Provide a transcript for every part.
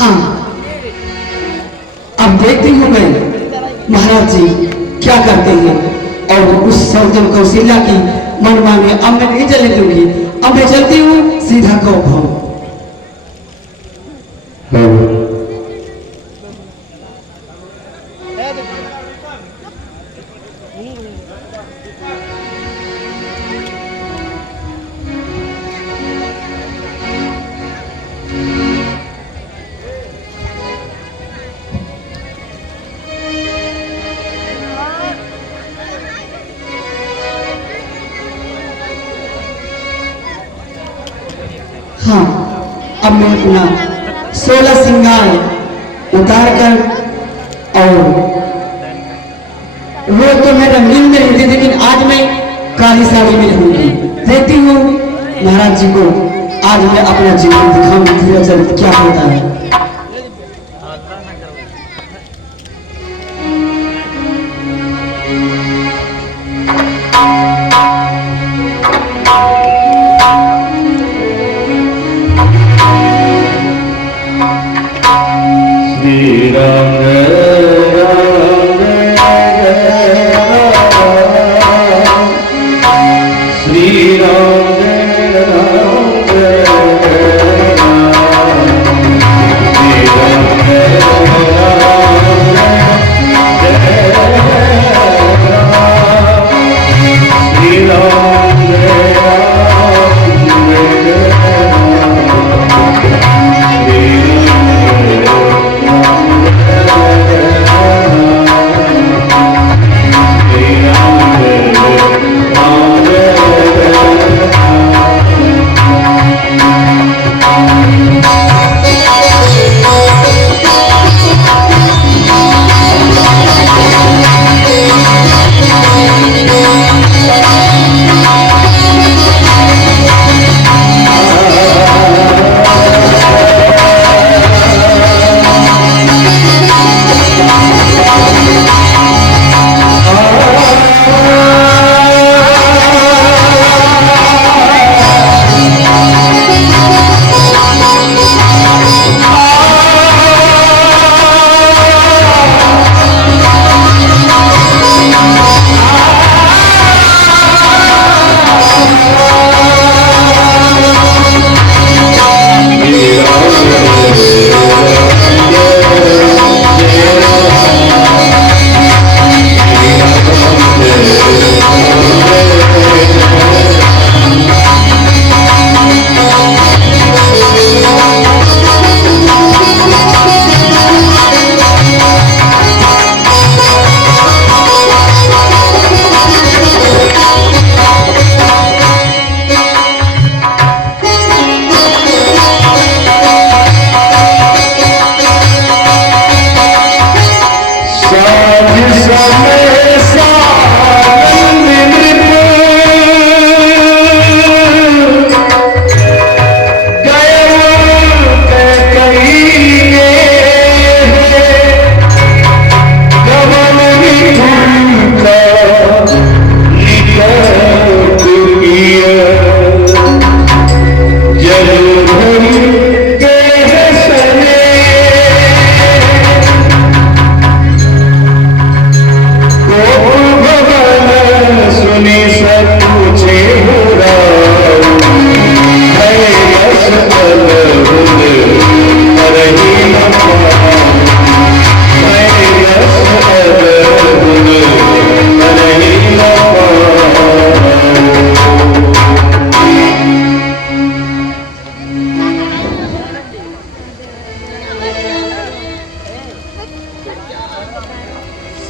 हाँ, अब देखती हूँ मैं महाराज जी क्या करते हैं। और उस सौतन कौशल्या की मनमानी अब मैं नहीं चलने दूंगी। अब मैं चलती हूँ सीधा गौ। हाँ, अब मैं अपना 16 श्रृंगार उतार कर, और वो तो मैं रंगीन में रहती, लेकिन आज मैं काली साड़ी में रहूंगी। देखती हूँ महाराज जी को आज मैं अपना जीवन दिखाऊंगी, धीरे चरित्र क्या होता है।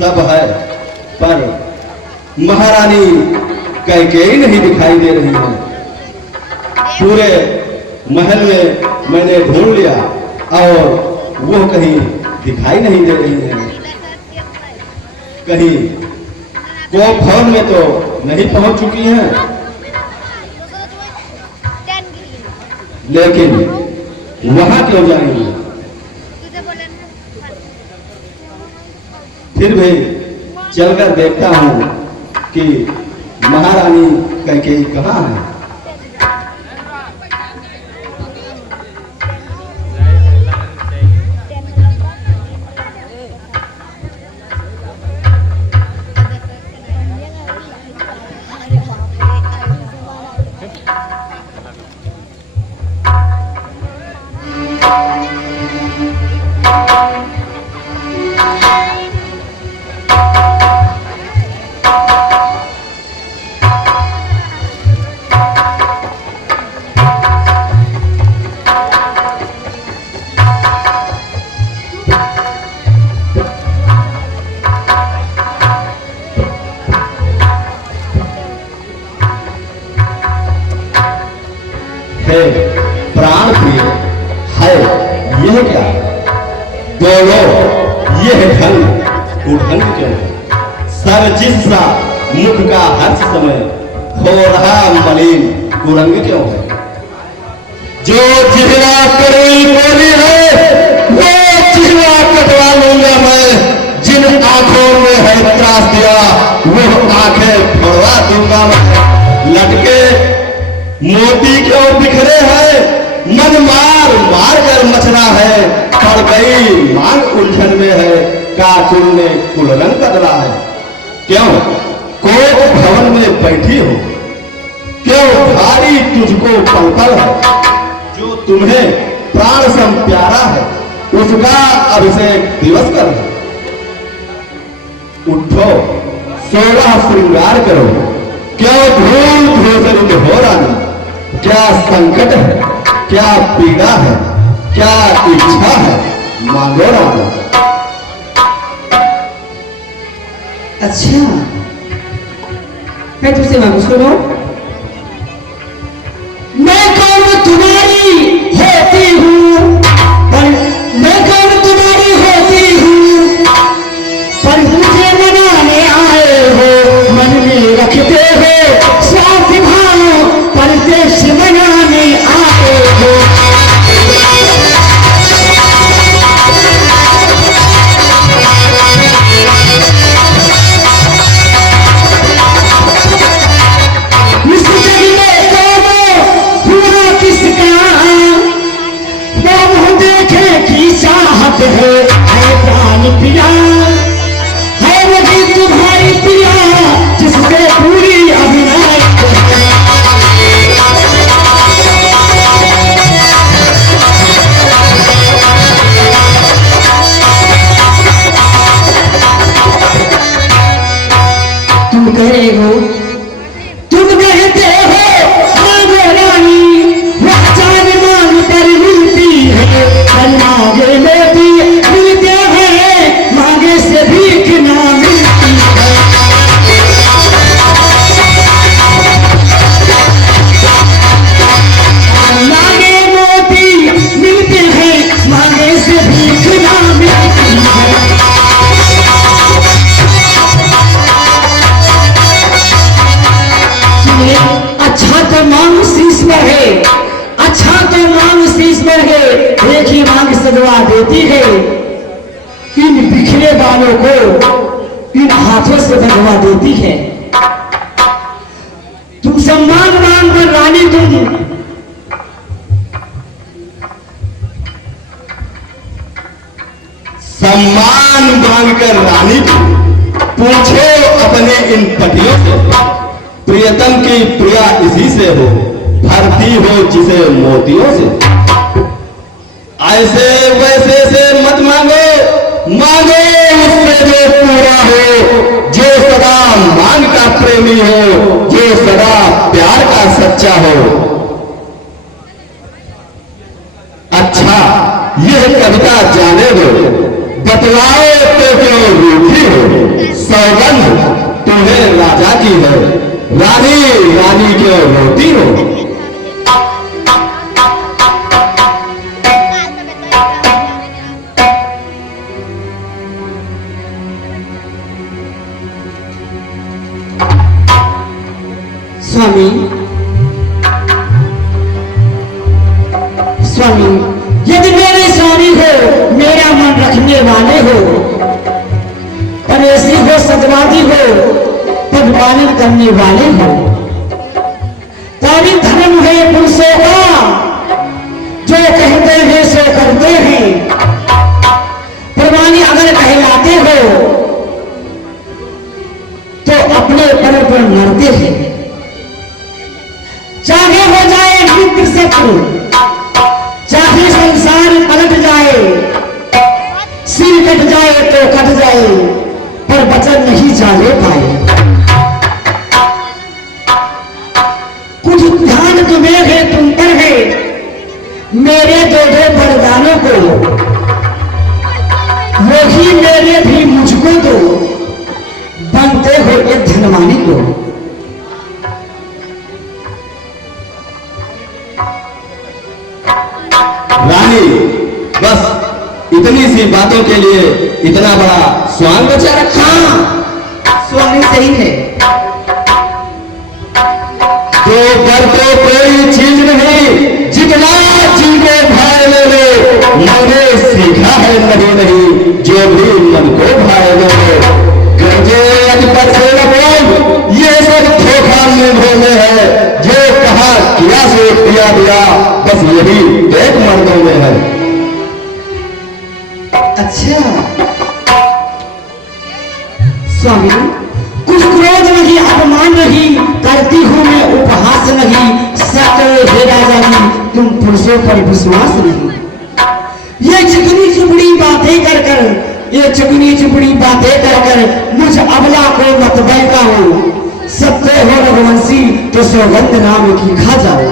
सब है, पर महारानी कैकेयी नहीं दिखाई दे रही है। पूरे महल में मैंने ढूंढ लिया और वो कहीं दिखाई नहीं दे रही है। कहीं कोफौन में तो नहीं पहुंच चुकी हैं, लेकिन वहां क्यों जाएंगी? फिर भी चलकर देखता हूं कि महारानी कैकेयी कहाँ है। है प्राण प्रिय है यह क्या बोलो, यह ढंग उढंग क्यों है? सर जिस्सा मुख का हर समय हो रहा मलिन कुरंग क्यों है? जो जिहरा करोई बोली है वो जिहरा कटवा लूंगा मैं। जिन आंखों में है त्रास दिया वो आंखें फोड़वा दूंगा मैं। लटके मोती क्यों बिखरे हैं, मन मार मार कर मचना है। पड़ गई मांग उलझन में है, काकुल ने कुलरंग बदला है। क्यों कोप भवन में बैठी हो, क्यों भारी तुझको पल पल है। जो तुम्हें प्राण सम प्यारा है उसका अभिषेक दिवस कर। उठो सोलह श्रृंगार करो, क्यों धूल धूसरित हो रानी। क्या संकट है, क्या पीड़ा है, क्या इच्छा है, मांगो रानी। अच्छा, मैं तुझसे मांगू, सुनो। मैं कौन तुम्हारी होती हूँ, पर मैं कौन तुम्हारी होती हूँ, पर मुझे मनाने आए हो। मन में रखते हो स्वार्थ भाव, परदेश मनाने आए हो। इस जग में पूरा किसका वो देखे की चाहत है प्राण पिया है वही तुम्हारी पिया जिससे पूरी अभिनय। तुम कह रहे हो, तुम कहते हो मांगो रानी, पहचान मांग कर मिलती है। पर मांगे में भी मिलते हैं, मांगे से भीख ना मिलती है। मांगे मोती मिलते हैं, मांगे से भीख ना मिलती है। अच्छा तो मांग शीश पर है, अच्छा तो मांग शीश पर है, एक ही मांग सदवा देती है। इन बिखरे बालों को इन हाथों से भगवा देती है। तुम सम्मान मांग कर रानी, तुम सम्मान मांगकर रानी पूछो अपने इन पतियों से। प्रियतम की प्रिया इसी से हो, भरती हो जिसे मोतियों से। ऐसे वैसे से मत मांगो, मांगो उससे जो पूरा हो, जो सदा मांग का प्रेमी हो, जो सदा प्यार का सच्चा हो। अच्छा यह कविता जाने दो, बतलाओ तो क्यों रूठी हो। सौगंध तुम्हें राजा की है, रानी रानी क्यों रोती हो। स्वामी, स्वामी, यदि मेरे स्वामी हो, मेरा मन रखने वाले हो, परेशी हो, सदवादी हो, पदपालन करने वाले हो। तारीफ धर्म है पुरुषों का, जो कहते हैं सो करते हैं। प्रमाणी अगर कहलाते हो तो अपने पर मरते हैं। चाहे हो जाए मित्र शत्रु, चाहे संसार कट जाए तो कट जाए, पर वचन नहीं जाने पाए। कुछ ध्यान तुम्हें है, तुम पर है, मेरे दो दो वरदानों को, वही मेरे भी मुझको दो, बनते हो एक धनवानी को। रानी, बस इतनी सी बातों के लिए इतना बड़ा स्वांग बचा रखा। स्वामी सही है। तो पर तो कोई चीज नहीं, जितना जिनको भाई ले लो, मैंने सीखा है नहीं नहीं, जो भी मन को भाई ले लो। गंजे पर से न बोल, ये सब धोखा निभो में है, जो कहा किया से किया दिया, बस यही एक मर्दों में है। अच्छा स्वामी, कुछ क्रोध नहीं, अपमान नहीं करती हूँ मैं, उपहास नहीं, सत्य हे राजा जी, तुम पुरुषों पर विश्वास नहीं। ये चिकनी चुपड़ी बातें कर कर, ये चिकनी चुपड़ी बातें कर कर मुझ अबला को मत बहकाओ। सत्य हो रघुवंशी तो सौगंध नाम की खा जाओ।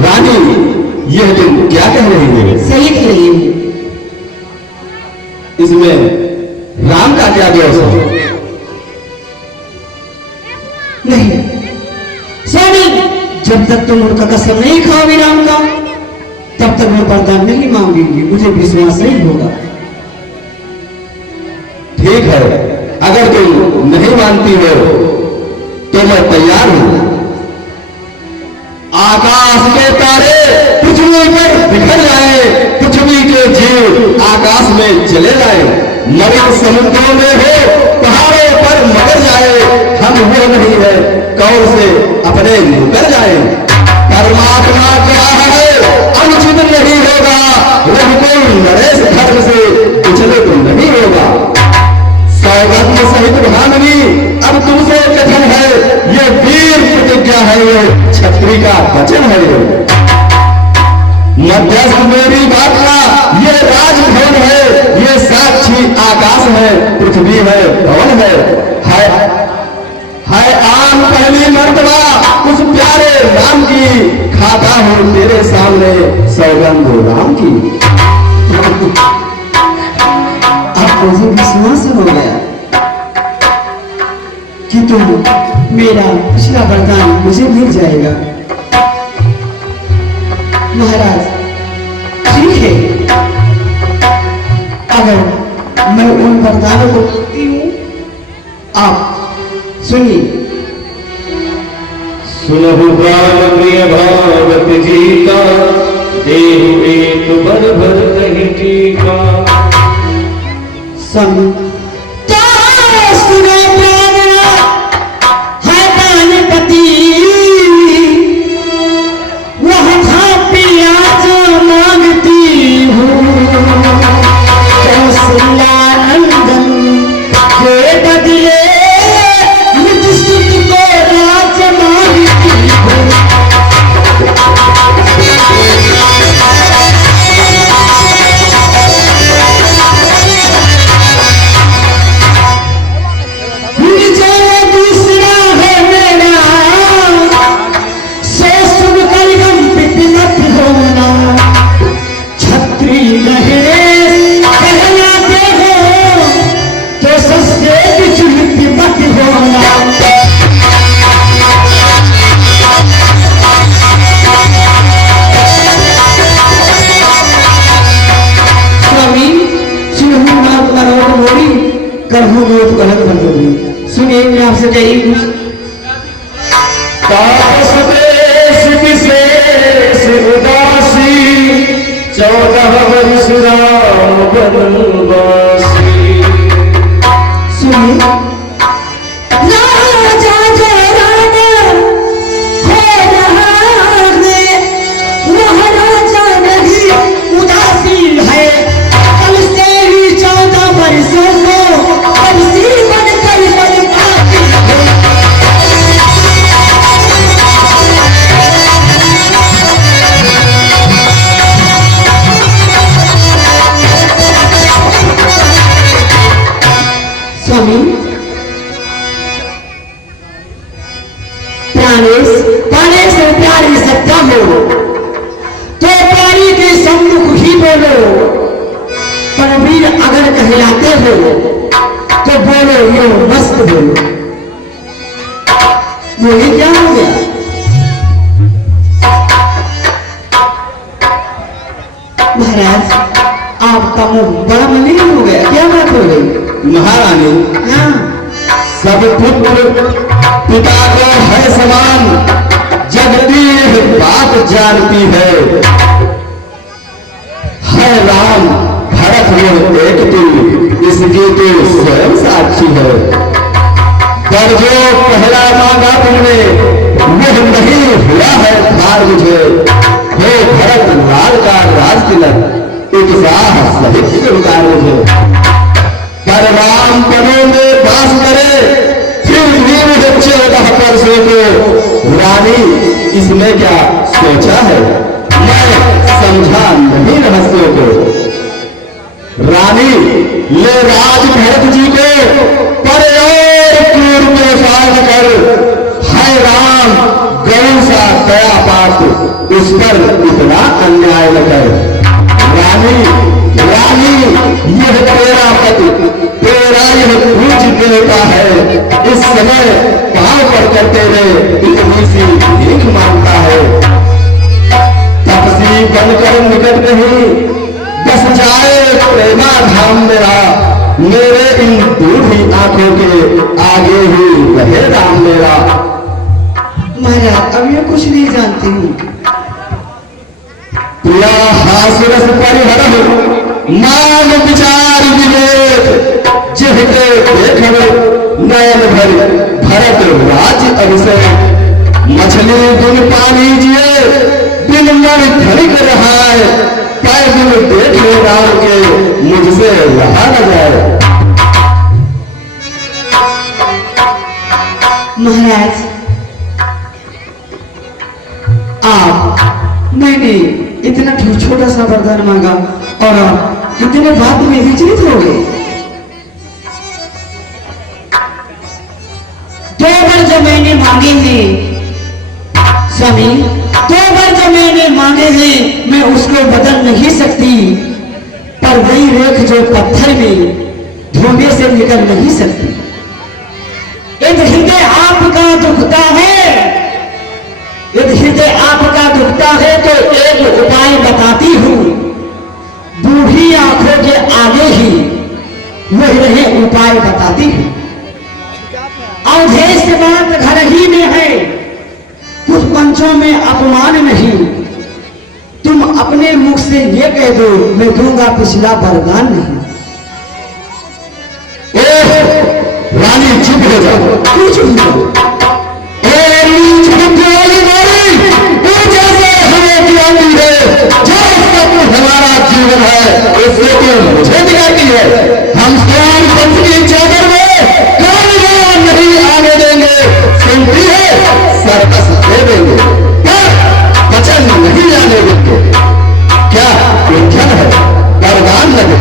रानी, यह तुम क्या कह रही हो? सही कह रही हूँ। इसमें राम का क्या दोष है? नहीं स्वामी, जब तक तुम उनका कसम नहीं खाओगे राम का, तब तक मैं वरदान नहीं मांगेंगी, मुझे विश्वास नहीं होगा। ठीक है, अगर तुम नहीं मानती हो तो मैं तैयार हूं। आकाश के तारे पृथ्वी पर बिखर जाए, पृथ्वी के जीव आकाश में चले जाए, मगर समुद्रों में हो, पहाड़ों पर मगर जाए, हम वो नहीं है कौन से अपने मुकर जाए। परमात्मा क्या है अनुचित नहीं होगा, रघुकुल नरेश धर्म से पिछले तो नहीं होगा। सौगंध सहित भामिनी, अब तुमसे कथन है, ये वीर प्रतिज्ञा है, ये छत्री का वचन है। मध्यस्थ मेरी बात का, ये राजभवन है, ये साक्षी आकाश है, पृथ्वी है, पवन है आम पहली मर्तबा उस प्यारे राम की, खाता हूं तेरे सामने सौगंध राम की। अब मुझे विश्वास हो गया कि तुम मेरा पिछला वरदान मुझे मिल जाएगा। महाराज ठीक है, अगर मैं उन वरदानों को मानती हूँ, आप सुनिए। सुनहु प्राण प्रिय भागवत जी का, देहु एक बर भर नहीं टीका। स्वामी सुने प्राण है प्राणपति, वह था पिया जो मांगती हूँ, कौशल्यानंदन के बदले मुझ सुत को राज मांगती हूँ। सुनिए मैं आपसे कही तापस देश विशेष उदासी, 14 वर्ष राम वनवासी। सुनिए राजा जो राजा हो रहा है, वह राजा नहीं उदासी है, कल से ही 14 वर्षों को बंसी बनकर बनवाती है। कहलाते हो तो बोलो यो मस्त बोलो। बोले क्या हो गया? महाराज आपका मुंह बड़ा मलिन हो गया, क्या बात हो गई? महारानी, हाँ, सब पुत्र पिता को है समान, जगती बात जानती है राम भरत में एक तू, इसकी तू स्वयं साक्षी है। पर जो पहला मांगा तुमने वह नहीं हुआ है भार मुझे, हे भरत लाल का राज तिलक उत्साह सहित उतार मुझे। पर राम पनों में वास करे फिर भी मुझे 14 वर्षों को, रानी इसमें क्या सोचा है मैं समझा नहीं रहस्यों को। रानी ले राज भरत जी को पर और क्रूर पेशान कर, है राम गौ सा दया पात उस पर इतना अन्याय न कर। रानी रानी यह तेरा पति तेरा यह पूज देता है, इस समय पांव पर करते रहे इतनी सी भीख मांगता है। तपसी बनकर निकट नहीं बस जाए प्रेमा धाम मेरा, मेरे इन दूधी आंखों के आगे ही रहे राम मेरा। महाराज अब ये कुछ नहीं जानती हूँ। प्रिया हासरस परिहर मान विचार विवेक, जिहते देखब नयन भर भरत राज अभिषेक। मछली बिन पानी जिए बिन मन धनिक रहाय, पैर बिन देखे राम के मुझसे रहा न जाए। महाराज आप मैंने इतना छोटा सा वरदान मांगा और आप इतने बात में विचलित हो गए। 2 बार जो मैंने मांगे हैं स्वामी, 2 बार जो मैंने मांगे हैं मैं उसको बदल नहीं सकती, पर वही रेख जो पत्थर में धोने से निकल नहीं सकती। यदि हृदय आपका दुखता है, यदि हृदय आपका दुखता है तो एक उपाय बताती हूं, बूढ़ी आंखों के आगे ही वही रहे उपाय बताती हूं। अवधेश बात घर ही में है, कुछ पंचों में अपमान नहीं। तुम अपने मुख से ये कह दो मैं दूंगा पिछला वरदान नहीं। रानी चुप हो जाओ, तू चुप हो जाओ। हमारा जीवन है इससे तो मुझे दिखाती है, हम सोन पंथ की चादर में कानून नहीं आने देंगे। सुनती है सर्कस दे देंगे, वचन नहीं जाने देंगे। क्या उल्झन है वरदान लगे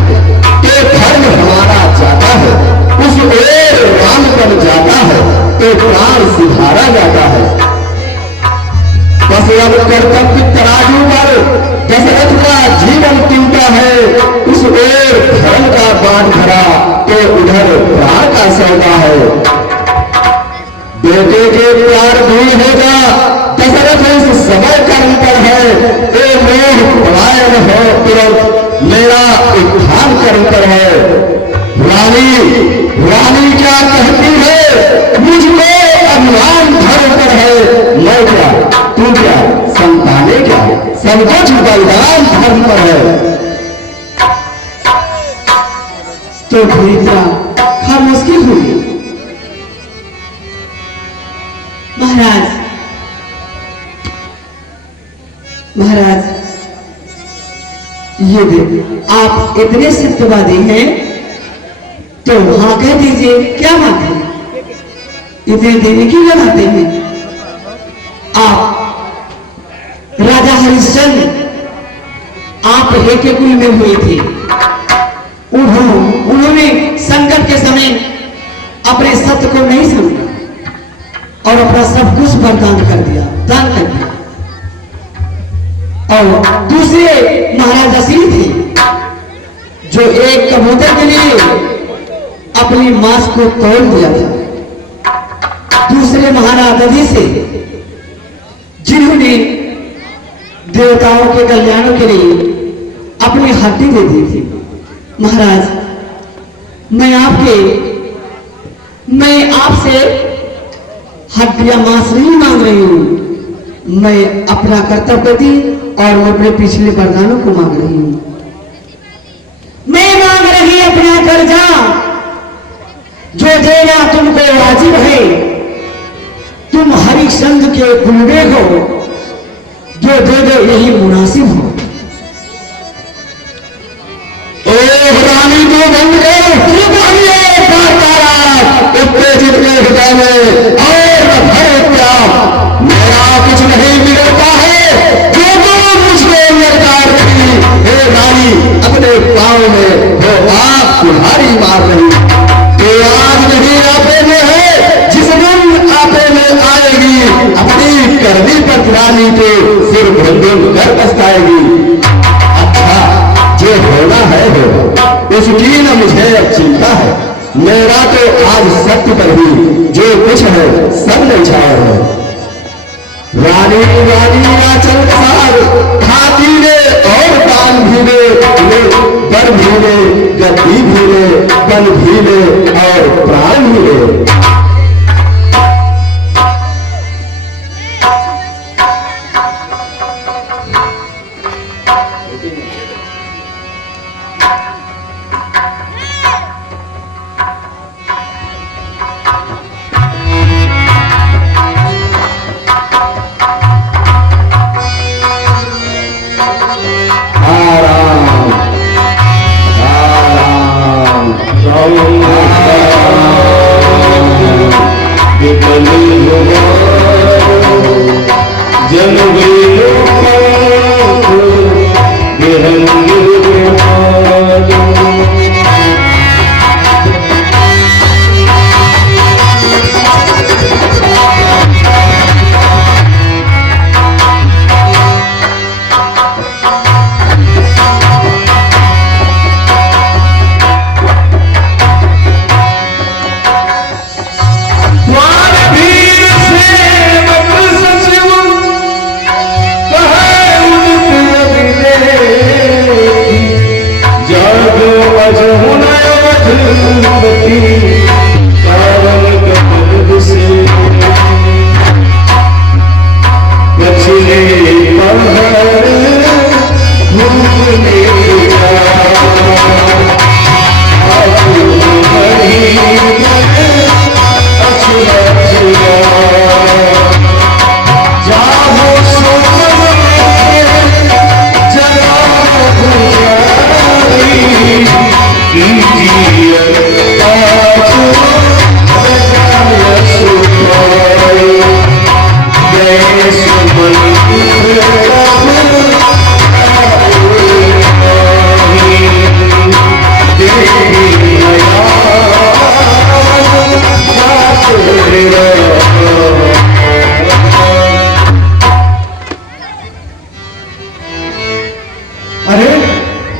तो धर्म हमारा जाता है, उस ओर राम बन जाता है तो प्राण सुधारा जाता है। बस अब कर्तव्य तराजू पर दशरथ का जीवन टिकता है, उस ओर धर्म का बांध भरा तो उधर प्राण का सौदा है। बेटे के प्यार दूर होगा दशरथ इस समय कर्म पर है, ए मोह पलायन हो तुरंत मेरा उत्थान कर्म पर है। रानी रानी क्या कहती है मुझको अभिमान धर्म पर है, मैं क्या तू क्या संताने क्या सब कुछ बलिदान धर्म पर है। तो भीतरा खामोश क्यों हुई? महाराज महाराज ये देख आप इतने सत्यवादी हैं तो हाँ कह दीजिए क्या बात है, इतने देने की लगाते हैं आप। राजा हरिश्चंद्र आप हे के कुल में हुए थे, उन्होंने संकट के समय अपने सत्य को नहीं समझा और अपना सब कुछ बलिदान कर दिया, दान कर दिया। और दूसरे महाराज असील थे जो एक कबूतर के लिए अपनी मांस को तोड़ दिया था, दूसरे महाराज दधी से जिन्होंने देवताओं के कल्याण के लिए अपनी हड्डी दे दी थी। महाराज, मैं आपसे हड्डियां मांस नहीं मांग रही हूं, मैं अपना कर्तव्य करती और मैं अपने पिछले वरदानों को मांग रही हूं। मैं मांग रही अपना कर्जा, जो देना तुमको वाजिब है। तुम हरिश्चंद्र के गुलबे हो, जो दे दो यही मुनासिब हो। रानी को बंद करो, उत्तेजित के हृदय में और भय क्या, मेरा कुछ नहीं बिगड़ता है जो मुझको ललकार रही। हे रानी, अपने पाँव में वो आप कुल्हाड़ी मार रही। तो आज नहीं आपे में है, जिस दिन आपे में आएगी अपनी करनी पर रानी के सिर भुन कर पछताएगी। अच्छा, जो होना है हो, उसकी न मुझे अब चिंता है। मेरा तो आज सत्य पर ही जो कुछ है सब निछावर है। रानी रानी आचल सार खाती ने और दान भीले, बर भीले, गद्दी भीले, बन भीले और प्राण भीले।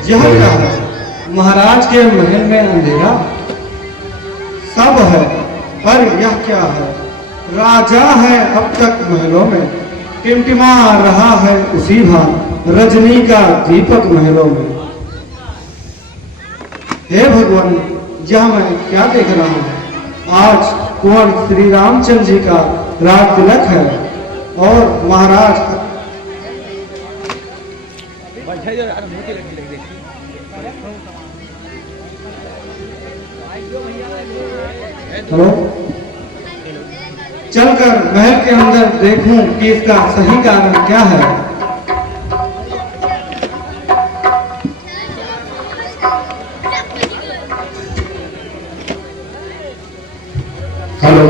यह क्या है? महाराज के महल में अंधेरा सब है, पर यह क्या है? राजा है अब तक महलों में, टिमटिमा रहा है उसी भान रजनी का दीपक महलों में। हे भगवान, यह मैं क्या देख रहा हूँ? आज कुंवर श्री रामचंद्र जी का राज तिलक है और महाराज हेलो, चलकर महल के अंदर देखूं कि इसका सही कारण क्या है। हेलो,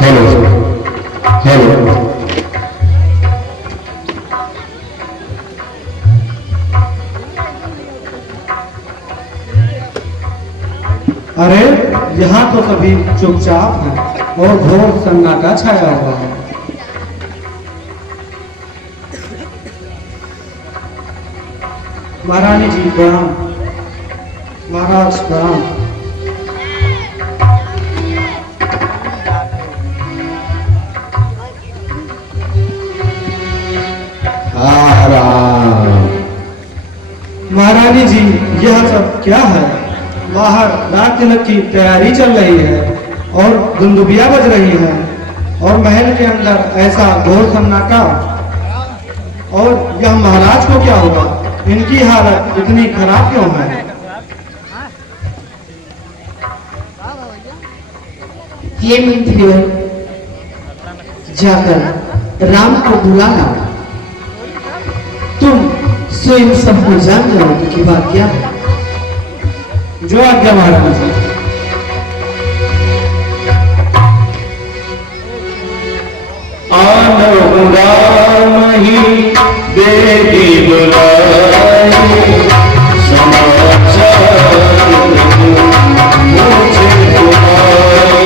हेलो, हेलो, अरे यहाँ तो सभी चुपचाप हैं और घोर सन्नाटा छाया हुआ है। महारानी जी प्रणाम। महाराज प्रणाम। आराम। महारानी जी यह सब क्या है? बाहर रात तिलक की तैयारी चल रही है और दुंदुबिया बज रही है और महल के अंदर ऐसा घोर सन्नाटा। और यह महाराज को क्या होगा? इनकी हालत इतनी खराब क्यों है? हे मंत्रियों, जाकर राम को बुला लाओ। तुम स्वयं सब को जान जाओगे कि बात क्या है। जो आज्ञा महाराज जी। आनो राम ही देवी बुलाई, समाचार मुझे बुलाई।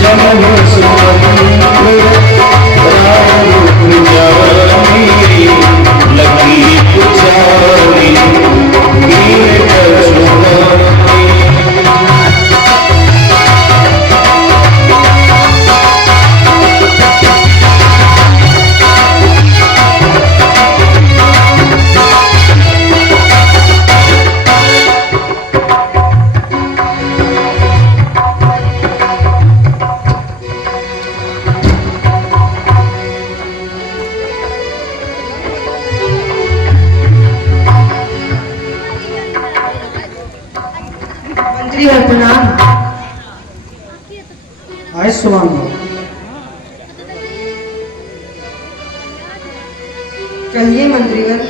जनम सुमंत्र राम जानी, लगी पुजारी वीर कछुआनी। मंत्री और प्रणाम। आय सुमान। कहिए मंत्रीवर।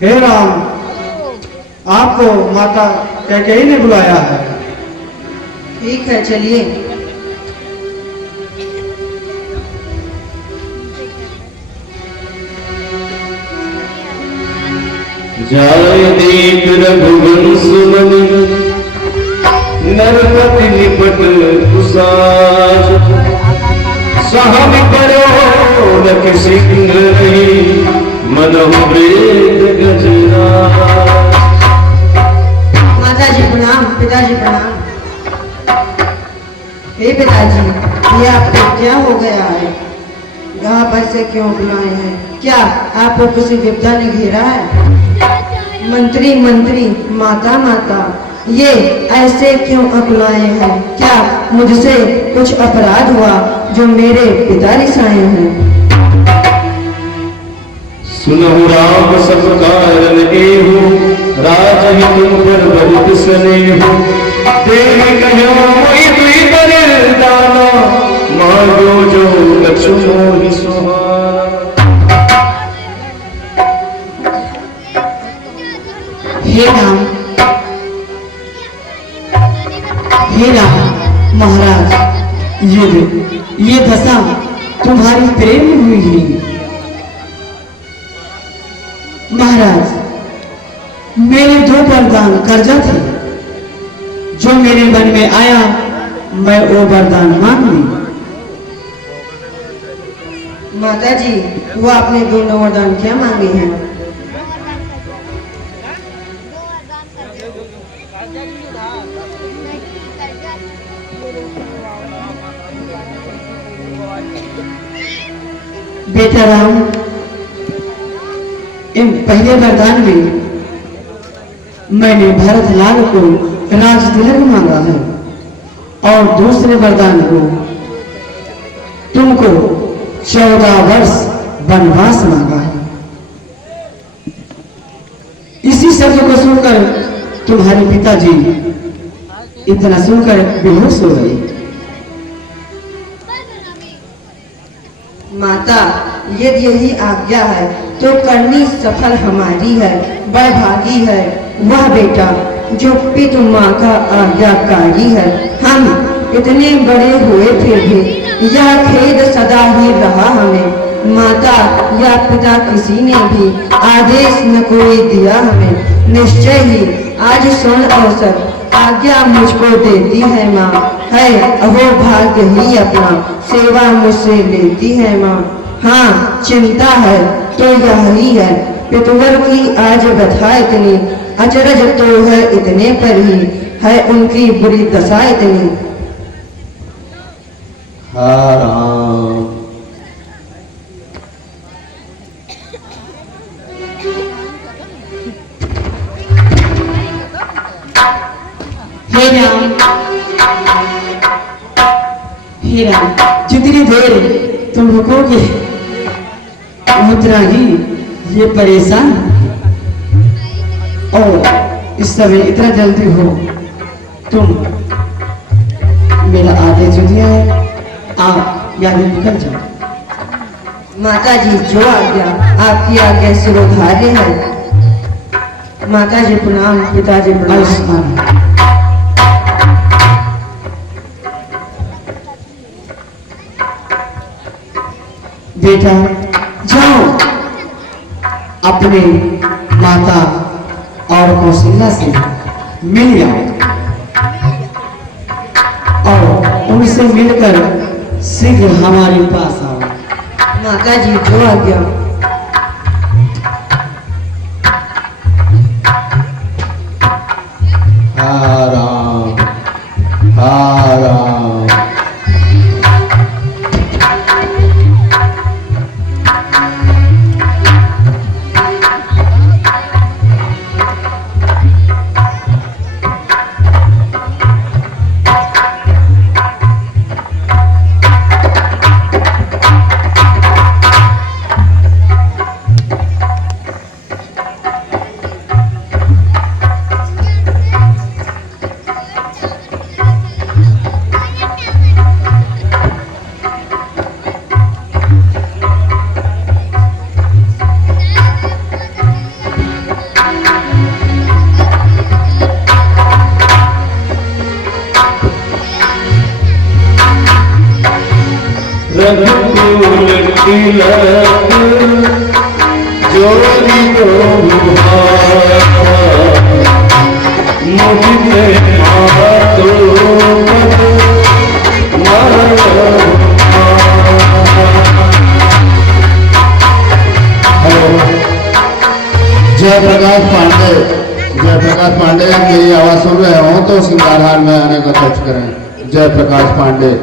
हे राम, आपको माता कैकेयी ने बुलाया है। ठीक है, चलिए। जाय देख रघुवंश मनि, नरपति निपट कुसाज। सहम करो लख सिंह नहीं, मनहु प्रेत गजराज। माता जी प्रणाम, पिताजी प्रणाम। हे पिताजी, ये आपको क्या हो गया है? यहाँ पर से क्यों बुलाए हैं? क्या आपको किसी विपदा ने घेरा है? मंत्री मंत्री, माता माता, ये ऐसे क्यों अकुलाए हैं? क्या मुझसे कुछ अपराध हुआ जो मेरे पिता रिसाए हैं? सुनहु राम सब कारण एहु, राजहि तुम पर बहुत स्नेहु। देव कहो मोहि दुई बलिदाना, मांगो जो कछु मोहि सुहाना। हे राम, हे राम महाराज, ये दशा तुम्हारी प्रेम में हुई है। महाराज, मेरे दो वरदान कर्जा थे, जो मेरे मन में आया मैं वो वरदान मांग ली। माता जी, वो आपने दोनों वरदान क्या मांगे हैं? बेटा राम, इन पहले वरदान में मैंने भरत लाल को राज तिलक मांगा है और दूसरे वरदान को तुमको 14 वर्ष वनवास मांगा है। इसी शब्द को सुनकर तुम्हारे पिताजी इतना सुनकर बेहोश हो गए। माता, यदि यही आज्ञा है तो करनी सफल हमारी है। बड़भागी है वह बेटा जो पितु माँ का आज्ञाकारी है। हम इतने बड़े हुए फिर भी यह खेद सदा ही रहा हमें। माता या पिता किसी ने भी आदेश न कोई दिया हमें। निश्चय ही आज स्वर्ण अवसर आज्ञा मुझको देती है माँ। है अहो भाग्य ही अपना सेवा मुझसे लेती है माँ। हाँ, चिंता है तो यही है पितवर की आज व्यथा इतनी, अचरज तो है इतने पर ही है उनकी बुरी दशा इतनी। हाँ राम। हे राम, हे राम, जितनी देर तुम रुकोगे उतना ही ये परेशान, और इस समय इतना जल्दी हो तुम, मेरा आदेश जो दिया है आप यहाँ से निकल जाओ। माता जी जो आज्ञा आपकी आज्ञा सिरोधार्य है। माता जी प्रणाम, पिताजी प्रणाम। बेटा जाओ अपने माता और कौशल्या से मिल जाओ और उनसे मिलकर शीघ्र हमारे पास आओ। माता जी जो आज्ञा। हाँ राम, हाँ राम। रघुकुल तिलक जोरी को मुझे मातो जयप्रकाश पांडे, जयप्रकाश पांडे मेरी आवाज सुन रहे हो तो सिंगार हाल में आने का खर्च करें। जयप्रकाश पांडे।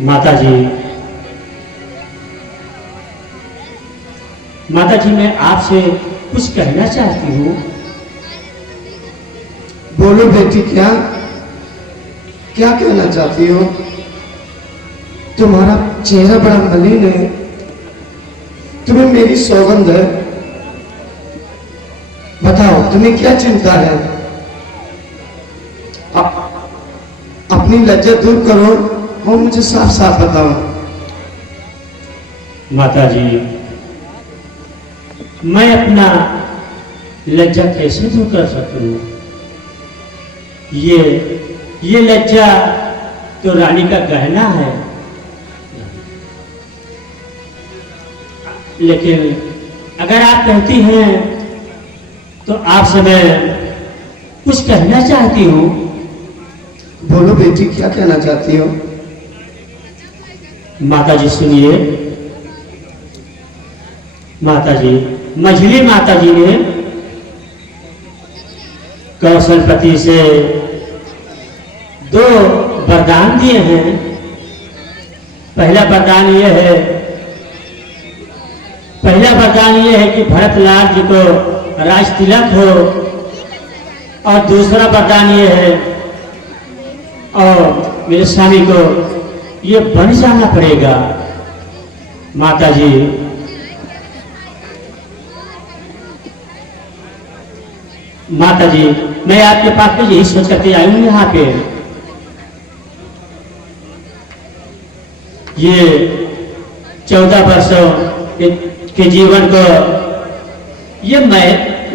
माताजी, माताजी मैं आपसे कुछ कहना चाहती हूँ। बोलो बेटी, क्या क्या कहना चाहती हो? तुम्हारा चेहरा बड़ा मलिन है, तुम्हें मेरी सौगंध है। बताओ तुम्हें क्या चिंता है? अपनी लज्जत दूर करो और मुझे साफ साफ बताओ। माताजी, मैं अपना लज्जा कैसे दूर कर सकूं? ये लज्जा तो रानी का गहना है, लेकिन अगर आप कहती हैं तो आपसे मैं कुछ कहना चाहती हूँ। बोलो बेटी, क्या कहना चाहती हो? माता जी सुनिए। माता जी, मझली माता जी ने कौशलपति से 2 वरदान दिए हैं। पहला वरदान ये है कि भरतलाल जी को राज तिलक हो, और दूसरा वरदान ये है, और मेरे स्वामी को ये बन जाना पड़ेगा। माता जी, माता जी, मैं आपके पास में यही सोच करके आई हूँ यहाँ पे। ये 14 वर्षों के जीवन को ये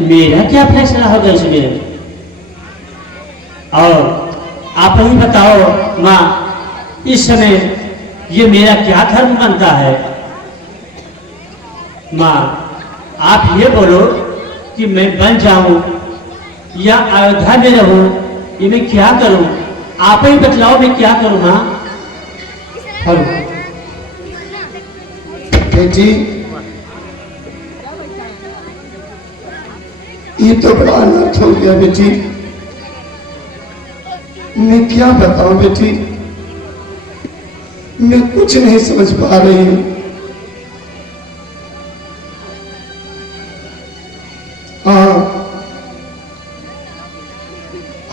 मेरा क्या फैसला होगा इसमें? और आप ही बताओ माँ, इस समय ये मेरा क्या धर्म बनता है? माँ, आप ये बोलो कि मैं बन जाऊं या अयोध्या में रहूं, ये मैं क्या करूं? आप ही बतलाओ मैं क्या करूं माँ? बेटी, ये तो बड़ा अनर्थ हो गया बेटी। मैं क्या बताऊं बेटी, मैं कुछ नहीं समझ पा रही हूं। हाँ,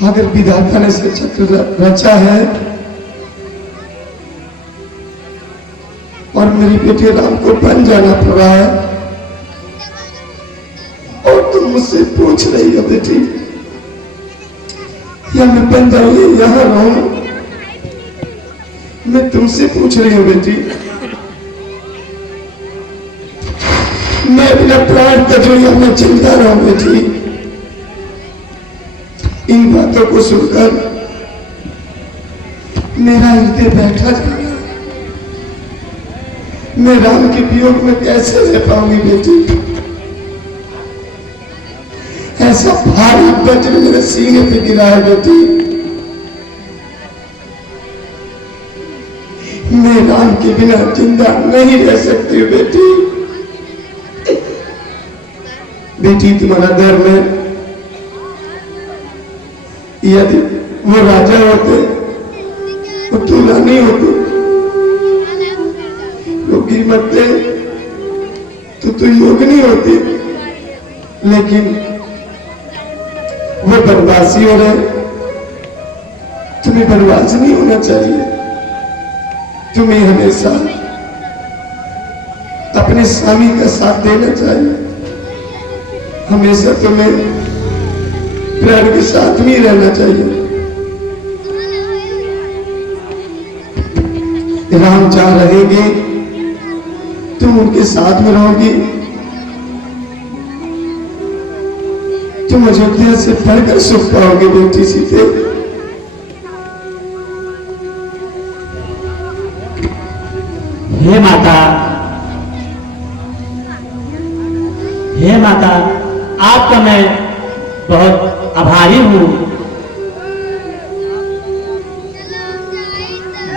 अगर विधाता ने से चक्र रचा है और मेरी बेटी राम को बन जाना पड़ रहा है, और तुम मुझसे पूछ रही हो बेटी, या मैं बन जाऊंगी यहां रहूं? मैं तुमसे पूछ रही हूँ बेटी, मैं बिना प्राण के दुनिया में जिंदा रहूं बेटी? इन बातों को सुनकर मेरा हृदय बैठा जा रहा है। मैं राम के वियोग में कैसे रह पाऊंगी बेटी? ऐसा भारी वज्र मेरे सीने पे गिरा है बेटी। मैं राम के बिना जिंदा नहीं रह सकती हूँ बेटी। बेटी, तुम्हारा धर्म है, यदि वो राजा होते और तू रानी होती, योगी मत दे तो योगिनी होती, लेकिन वो बनवासी हो रहे, तुम्हें बनवासी नहीं होना चाहिए। तुम्हें हमेशा अपने स्वामी का साथ देना चाहिए। हमेशा तुम्हें प्राण के साथ में रहना चाहिए। राम जहां रहेंगे तुम उनके साथ में रहोगी। तुम अयोध्या से पढ़कर सुख पाओगे बेटी सीते। हे माता, हे माता, आपका मैं बहुत आभारी हूँ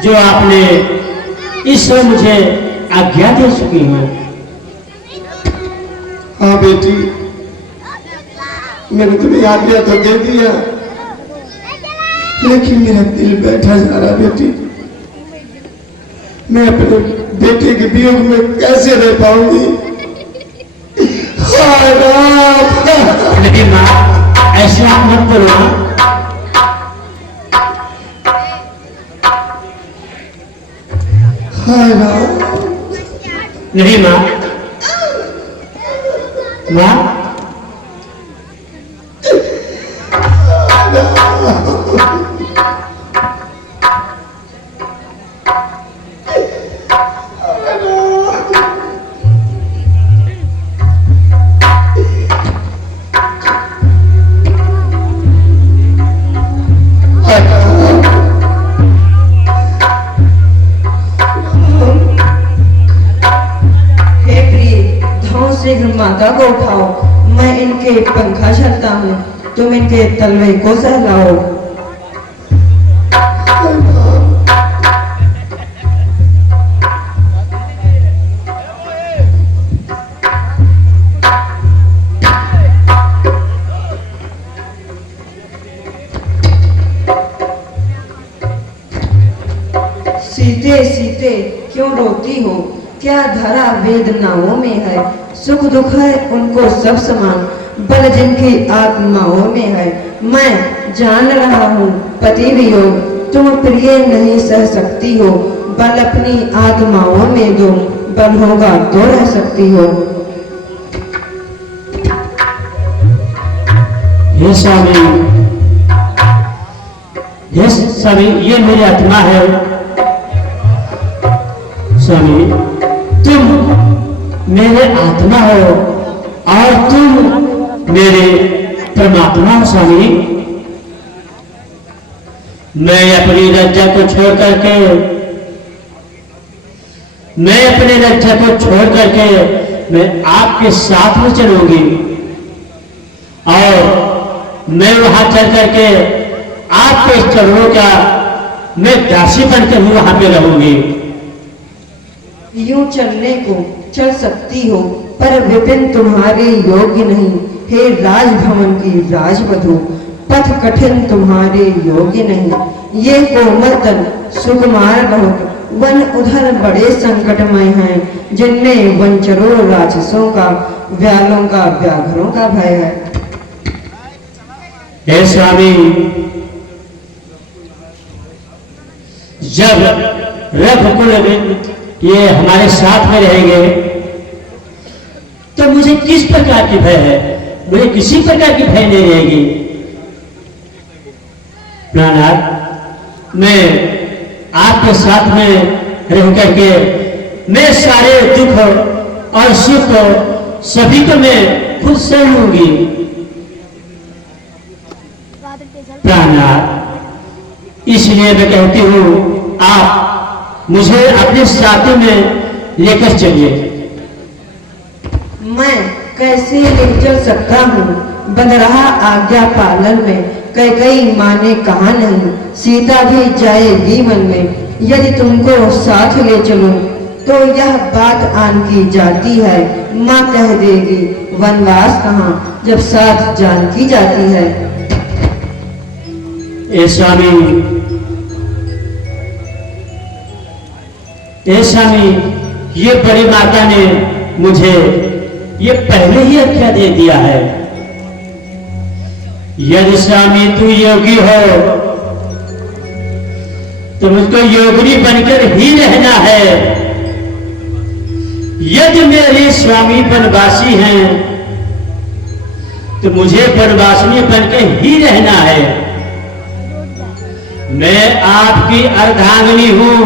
जो आपने इस समय मुझे आज्ञा दे चुकी हैं। हाँ बेटी, मैंने तुम्हें आज्ञा तो दे दिया, लेकिन मेरा दिल बैठा जा रहा बेटी। मैं अपने बेटे के वियोग में कैसे रह पाऊंगी? हाय राम। लेकिन माँ, ऐसे आप मत करो माँ। हाय राम। नहीं माँ, माँ, इस माता को उठाओ, मैं इनके पंखा झलता हूँ, तुम इनके तलवे को सहलाओ। सीते सीते क्यों रोती हो, क्या धरा वेदनाओं में है, सुख दुख है उनको सब समान, बल जिनकी आत्माओं में है। मैं जान रहा हूँ पति वियोग तुम प्रिय नहीं सह सकती हो, बल अपनी आत्माओं में दो, बल होगा तो रह सकती हो। हे स्वामी, हे स्वामी, ये मेरी आत्मा है। स्वामी, तुम मेरे आत्मा हो और तुम मेरे परमात्मा हो। स्वामी, मैं अपनी लज्जा को छोड़ करके मैं आपके साथ में चलूंगी और मैं वहां चल करके आपके चरणों का मैं दासी बनकर ही वहां पे रहूंगी। यूं चलने को चल सकती हो, पर विपिन तुम्हारे योग्य नहीं। हे राजभवन की राजवधू, पथ कठिन तुम्हारे योग्य नहीं। ये कोमल तन सुकुमार बहुत, वन उधर बड़े संकटमय हैं, जिनमें वंचरों राक्षसों का, व्यालों का, व्याघ्रों का भय है। हे स्वामी, जब रघुकुल में ये हमारे साथ में रहेंगे तो मुझे किस प्रकार की भय है, मुझे किसी प्रकार की भय नहीं रहेगी। प्राणनाथ, मैं आपके साथ में रह करके मैं सारे दुख और सुख सभी को मैं खुद सह लूंगी। प्राणनाथ, इसलिए मैं कहती हूं आप मुझे अपने साथ में लेकर चलिए। मैं कैसे ले चल सकता हूँ, बंध रहा आज्ञा पालन में, कई माने कहा नहीं, सीता भी जाएगी वन में। यदि तुमको साथ ले चलूं तो यह बात आन की जाती है, माँ कह देगी वनवास कहाँ, जब साथ जान की जाती है। ए स्वामी, ये बड़ी माता ने मुझे ये पहले ही आज्ञा दे दिया है। यदि स्वामी तू योगी हो तो मुझको योगिनी बनकर ही रहना है। यदि मेरे स्वामी वनवासी हैं तो मुझे वनवासिनी बनकर ही रहना है। मैं आपकी अर्धांगिनी हूं,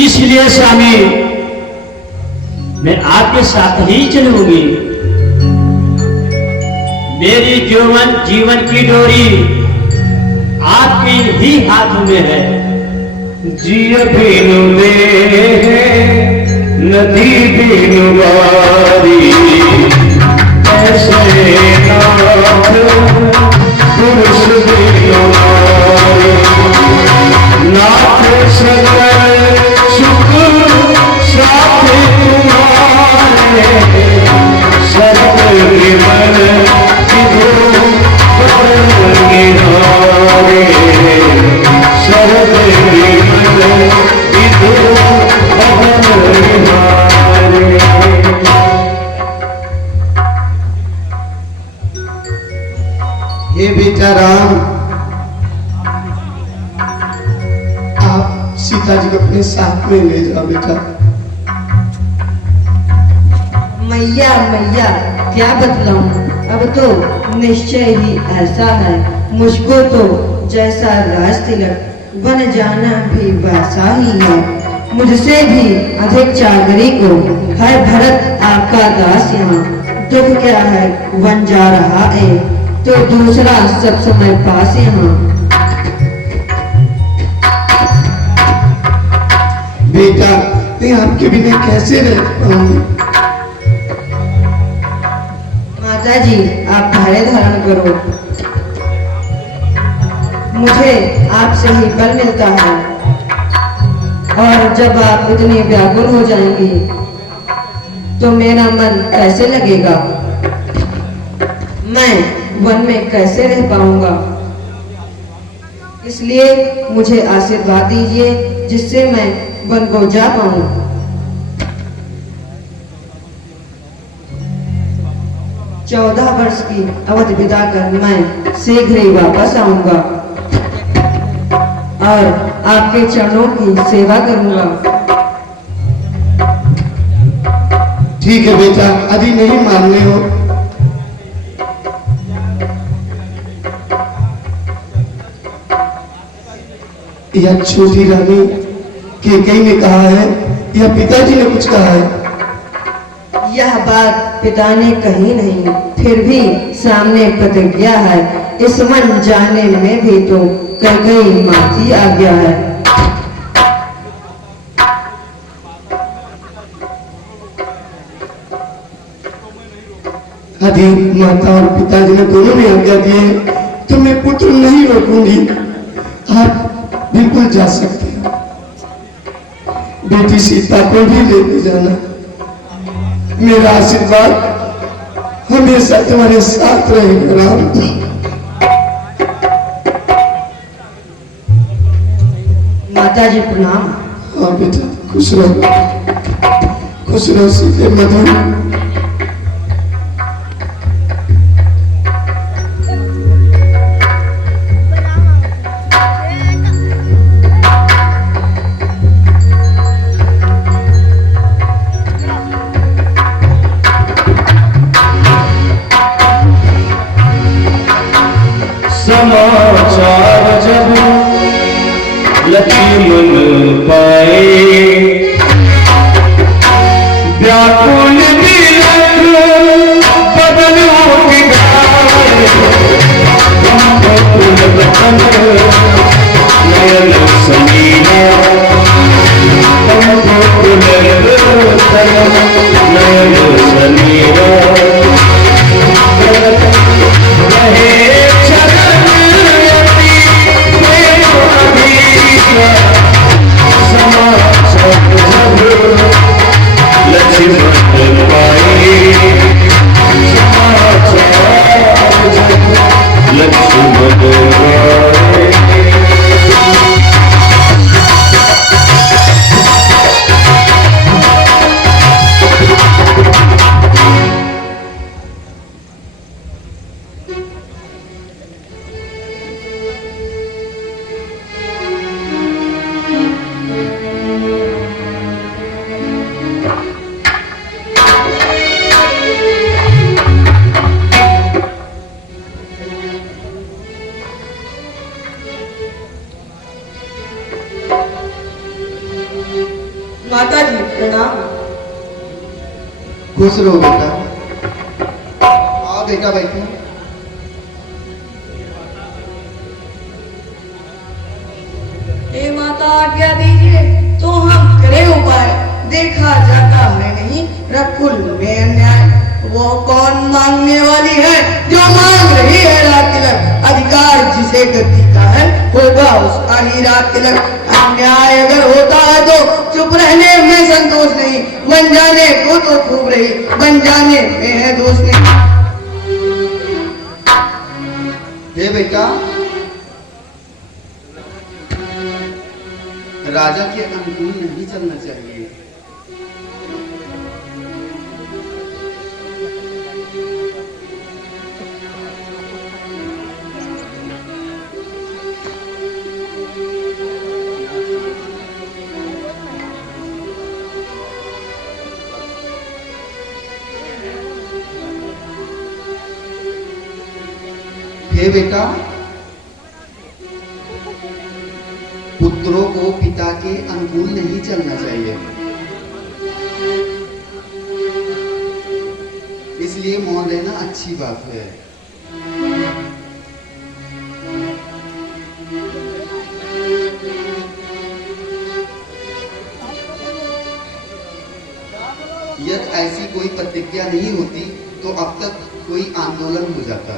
इसलिए स्वामी मैं आपके साथ ही चलूंगी। मेरी जीवन की डोरी आपके ही हाथ में है। जिय बिनु देह नदी बिनु बारी, ऐसे नाथ पुरुष बिनु नारी। नाथ सगल सुख साथ तुम्हारे, सर्व विमल विधु बदन निहारे। सर्व विमल विधु बदन निहारे। हे बेटा राम, आप सीता जी को अपने साथ में ले जाओ बेटा। मैया मैया क्या बतलाऊं, अब तो निश्चय ही ऐसा है। मुझको तो जैसा राज तिलक बन जाना भी वैसा ही है। मुझसे भी अधिक चागरी को है भरत आपका दास यहाँ। दुख क्या है वन जा रहा है तो दूसरा सब समय पास यहाँ। बेटा मैं आपके बिना कैसे रह पाऊंगी। माता जी आप धैर्य धारण करो, मुझे आपसे ही बल मिलता है। और जब आप इतनी व्याकुल हो जाएंगी तो मेरा मन कैसे लगेगा, मैं वन में कैसे रह पाऊंगा। इसलिए मुझे आशीर्वाद दीजिए जिससे मैं वन को जा पाऊं। 14 वर्ष की अवधि बिताकर मैं शीघ्र ही वापस आऊंगा और आपके चरणों की सेवा करूंगा। ठीक है बेटा, अभी नहीं मानने हो। यह छोटी रानी केकई ने कहा है या पिताजी ने कुछ कहा है? यह बात पिता ने कही नहीं, फिर भी सामने प्रतिज्ञा है। इस मन जाने में भी तो कई माँ की आज्ञा है। यदि माता और पिताजी ने दोनों ने आज्ञा दी है तो मैं पुत्र नहीं रोकूंगी। आप बिल्कुल जा सकते हैं। बेटी सीता को भी लेके जाना। मेरा आशीर्वाद हमेशा तुम्हारे साथ रहेगा राम। माता जी प्रणाम। हाँ बेटा, खुश रहो सीते मधुर। समाचार जब लक्ष्मण पाए, व्याकुल बिलख बदन उठ गाए। कुल बचन नयन समीरा, कुल नयन समीरा। माता जी प्रणाम। खुश रहो बेटा। आओ बेटा बैठो। हे माता आज्ञा दीजिए तो हम करे उपाय। देखा जाता है नहीं रकुल में अन्याय। वो कौन मांगने वाली है जो मांग रही है रात तिलक। अधिकार जिसे गति का है होगा उसका ही रात तिलक। अन्याय अगर होता है तो चुप रहने में संतोष नहीं। बन जाने को तो खूब रही, बन जाने में है दोष नहीं। हे बेटा, राजा के अनुकूल नहीं चलना चाहिए। हे बेटा, पुत्रों को पिता के अनुकूल नहीं चलना चाहिए, इसलिए मौन रहना अच्छी बात है। यदि ऐसी कोई प्रतिज्ञा नहीं होती तो अब तक कोई आंदोलन हो जाता,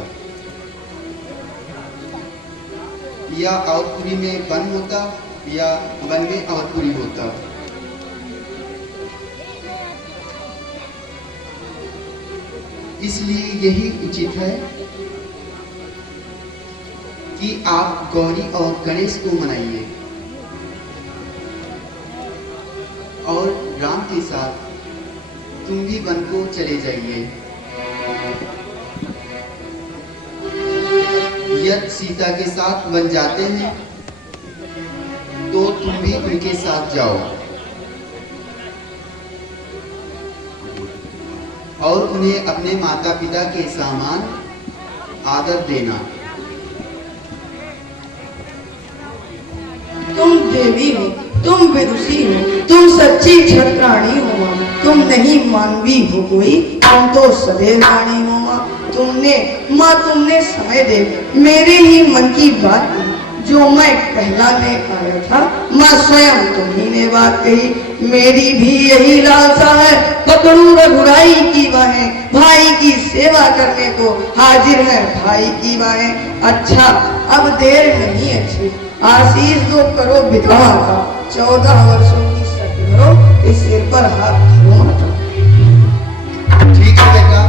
या अवधपुरी में वन होता या वन में अवधपुरी होता। इसलिए यही उचित है कि आप गौरी और गणेश को मनाइए और राम के साथ तुम भी वन को चले जाइए। यदि सीता के साथ वन जाते हैं तो तुम भी उनके साथ जाओ और उन्हें अपने माता पिता के समान आदर देना। तुम देवी हो, तुम विदुषी हो, तुम सच्ची क्षत्राणी हो माँ। तुम नहीं मानवी हो कोई, तुम तो सदैव रानी हो माँ। तुमने समय दे मेरे ही मन की बात की, जो मैं कहलाने आया था माँ स्वयं तुम्ही ने बात कही। मेरी भी यही लालसा है, पकड़ू रघुराई की बाहें, भाई की सेवा करने को हाजिर है भाई की बाहें। अच्छा अब देर नहीं अच्छी, आशीष दो करो विधवा का, 14 वर्षों की शक्ति करो, इस सिर पर हाथ धरो माता। ठीक है बेटा,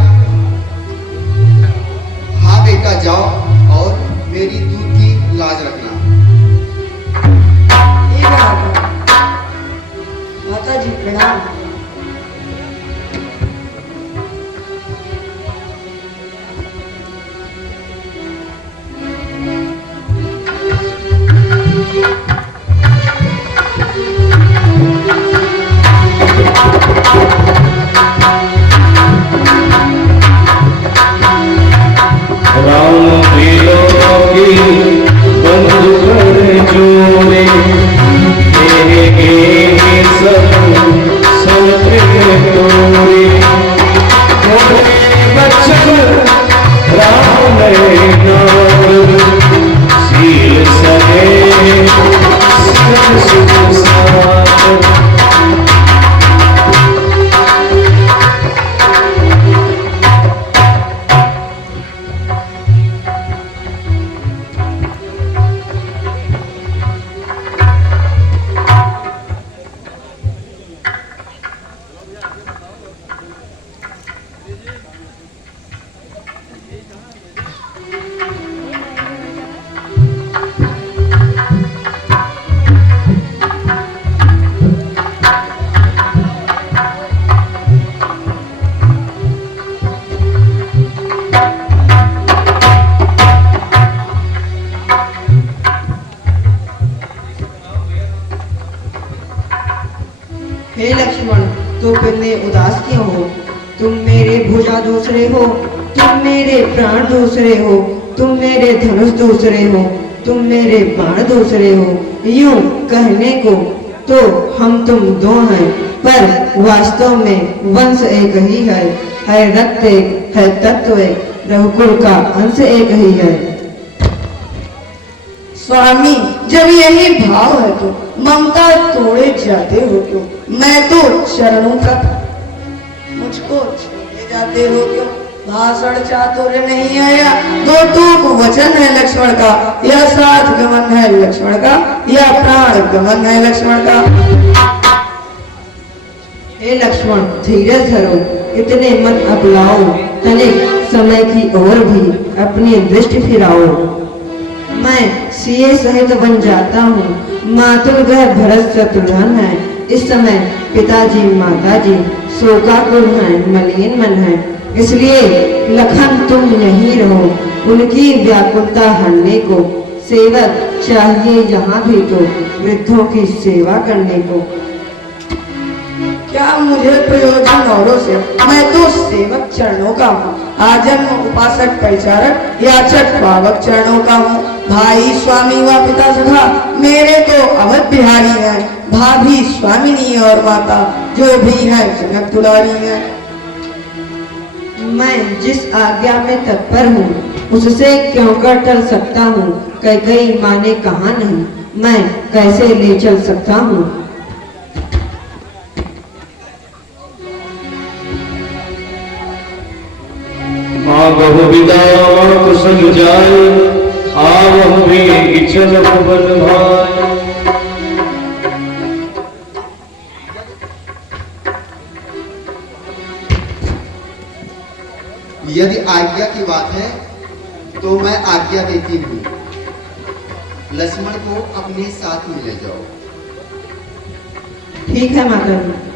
हाँ बेटा जाओ और मेरी दूध की लाज रखना। ठीक है माता जी, प्रणाम। राम दिलों की बंधु कर जोड़े, तेरे सब तोड़े। बच्चन राम नाम, सील सहे सुख साथ। हे लक्ष्मण, तुम इतने उदास क्यों हो? तुम मेरे भुजा दूसरे हो, तुम मेरे प्राण दूसरे हो, तुम मेरे धनुष दूसरे हो, तुम मेरे बाण दूसरे हो। यूं कहने को तो हम तुम दो हैं, पर वास्तव में वंश एक ही है रक्त एक, है तत्व एक, रघुकुल का अंश एक ही है। स्वामी, जब यही भाव है तो ममता तोड़े जाते हो क्यों? मैं तो चरणों का था, मुझको छोड़े जाते हो क्यों? भाषण चातुर्य नहीं आया, दो टूक वचन है लक्ष्मण का, या साथ गमन है लक्ष्मण का, या प्राण गमन है लक्ष्मण का। हे लक्ष्मण, धीरज धरो, इतने मत अपलाओ, तनिक समय की ओर भी अपनी दृष्टि फिराओ। मैं सिए सहित बन जाता हूँ, मातुल ग्रह भरत शत्रुघ्न है, इस समय पिताजी माताजी शोकाकुल हैं, मलिन मन है, इसलिए लखन तुम यहीं रहो, उनकी व्याकुलता हरने को। सेवक चाहिए यहाँ भी तो वृद्धों की सेवा करने को। क्या मुझे प्रयोजन औरों से? मैं तो सेवक चरणों का हूँ, आजन्म उपासक परिचारक याचक पावक चरणों का हूँ। भाई स्वामी व पिता सखा मेरे तो अवध बिहारी हैं, भाभी स्वामिनी और माता जो भी है जनक दुलारी है। मैं जिस आज्ञा में तत्पर हूँ उससे क्यों कर टल सकता हूँ? कई माने कहा नहीं, मैं कैसे ले चल सकता हूँ? बहु विदा कुशल जाय आवहु भी चल भुवन भाई। यदि आज्ञा की बात है तो मैं आज्ञा देती हूँ, लक्ष्मण को अपने साथ में ले जाओ। ठीक है माता जी।